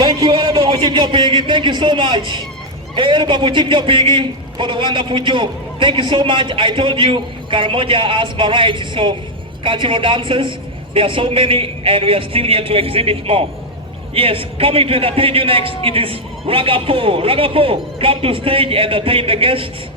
Thank you, Honorable Piggy. Thank you so much. Honorable Piggy, for the wonderful job. Thank you so much. I told you, Karamoja has varieties of cultural dances. There are so many, and we are still here to exhibit more. Yes, coming to entertain you next, it is Ragapo. Ragapo, come to stage and entertain the guests.